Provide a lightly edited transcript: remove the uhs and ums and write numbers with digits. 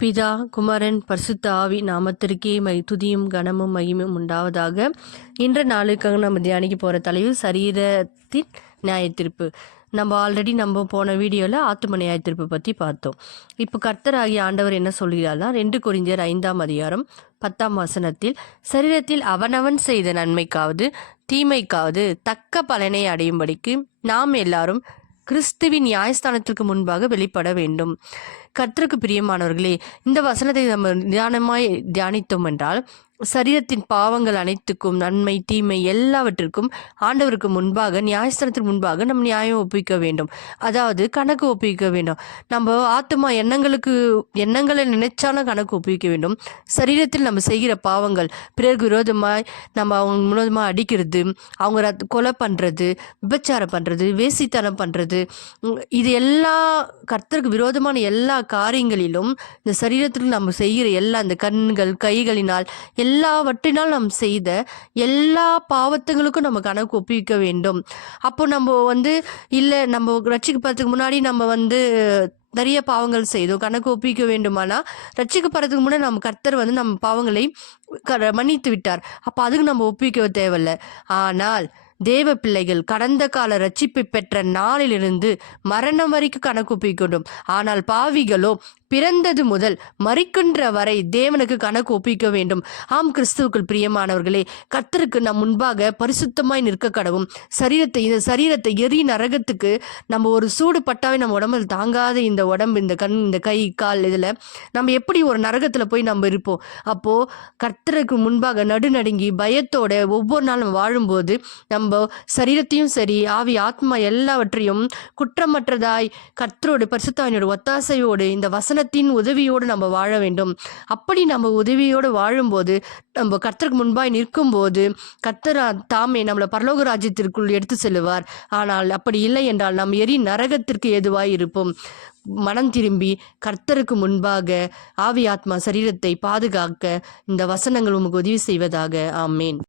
பிதா குமரன் பரிசுத்த ஆவி நாமத்திற்கே துதியும் கனமும் மகிமும் உண்டாவதாக. இன்ற நாளுக்காக நம்ம தியானிக்க போகிற தலைவு சரீரத்தின் நியாயத்தீர்ப்பு. நம்ம போன வீடியோவில் ஆத்தும நியாயத்தீர்ப்பு பற்றி பார்த்தோம். இப்போ கர்த்தராகிய ஆண்டவர் என்ன சொல்கிறார்னா 2 கொரிந்தியர் 5ஆம் அதிகாரம் 10ஆம் வசனத்தில், சரீரத்தில் அவனவன் செய்த நன்மைக்காவது தீமைக்காவது தக்க பலனை அடையும்படிக்கு நாம் எல்லாரும் கிறிஸ்துவின் நியாயஸ்தானத்திற்கு முன்பாக வெளிப்பட வேண்டும். கர்த்தருக்கு பிரியமானவர்களே, இந்த வசனத்தை நம்ம நிதானமாய் தியானித்தோம் என்றால், சரீரத்தின் பாவங்கள் அனைத்துக்கும் நன்மை தீமை எல்லாவற்றிற்கும் ஆண்டவருக்கு முன்பாக நியாயஸ்தானத்திற்கு முன்பாக நம் நியாயம் ஒப்புவிக்க வேண்டும். அதாவது கணக்கு ஒப்புவிக்க வேண்டும். நம்ம ஆத்மா எண்ணங்களை நினைச்சாலும் கணக்கு ஒப்புவிக்க வேண்டும். சரீரத்தில் நம்ம செய்கிற பாவங்கள், பிறருக்கு விரோதமாய் நம்ம அவங்க விரோதமாக அடிக்கிறது, அவங்க கொலை பண்ணுறது, விபச்சாரம் பண்ணுறது, வேசித்தனம் பண்ணுறது, இது எல்லா கர்த்தருக்கு விரோதமான எல்லா காரியங்களிலும் இந்த சரீரத்தில் நம்ம செய்கிற எல்லா இந்த கண்கள் கைகளினால் எல்லாவற்றினால் நாம் செய்த எல்லா பாவத்துங்களுக்கும் நம்ம கணக்கு ஒப்புவிக்க வேண்டும். அப்போ நம்ம இல்லை நம்ம ரட்சிக்கப்படுறதுக்கு முன்னாடி நம்ம நிறைய பாவங்கள் செய்தோம், கணக்கு ஒப்புவிக்க வேண்டுமானா ரட்சிக்கப்படுறதுக்கு முன்னாடி நம்ம கர்த்தர் நம்ம பாவங்களை மன்னித்து விட்டார். அப்போ அதுக்கு நம்ம ஒப்புவிக்க தேவையில்லை. ஆனால் தேவ பிள்ளைகள் கடந்த கால ரட்சிப்பை பெற்ற நாளிலிருந்து மரணம் வரைக்கும் கணக்கு ஒப்பிக்கணும். ஆனால் பாவிகளோ பிறந்தது முதல் மறிக்கின்ற வரை தேவனுக்கு கணக்கு ஒப்பிக்க வேண்டும். ஆம் கிறிஸ்துவுக்குள் பிரியமானவர்களே, கர்த்தருக்கு நம் முன்பாக பரிசுத்தமாய் நிற்க கடவும். இந்த சரீரத்தை எரி நரகத்துக்கு நம்ம ஒரு சூடு பட்டாவே நம்ம உடம்புல தாங்காத இந்த உடம்பு, இந்த கண், இந்த கை கால், இதில் நம்ம எப்படி ஒரு நரகத்தில் போய் நம்ம இருப்போம்? அப்போது கர்த்தருக்கு முன்பாக நடுநடுங்கி பயத்தோட ஒவ்வொரு நாளும் நம்ம வாழும்போது நம்ம சரீரத்தையும் சரி ஆவி ஆத்மா எல்லாவற்றையும் குற்றமற்றதாய் கர்த்தரோடு பரிசுத்தாவினோட ஒத்தாசையோடு இந்த வசனத்தின் உதவியோடு நம்ம வாழ வேண்டும். அப்படி நம்ம உதவியோடு வாழும்போது நம்ம கர்த்தருக்கு முன்பாய் நிற்கும்போது கர்த்தர் தாமே நம்மளை பரலோக ராஜ்யத்திற்குள் எடுத்து செல்லுவார். ஆனால் அப்படி இல்லை என்றால் நாம் எரி நரகத்திற்கு ஏதுவாய் இருப்போம். மனம் திரும்பி கர்த்தருக்கு முன்பாக ஆவி ஆத்மா சரீரத்தை பாதுகாக்க இந்த வசனங்கள் உமக்கு உதவி செய்வதாக. ஆமேன்.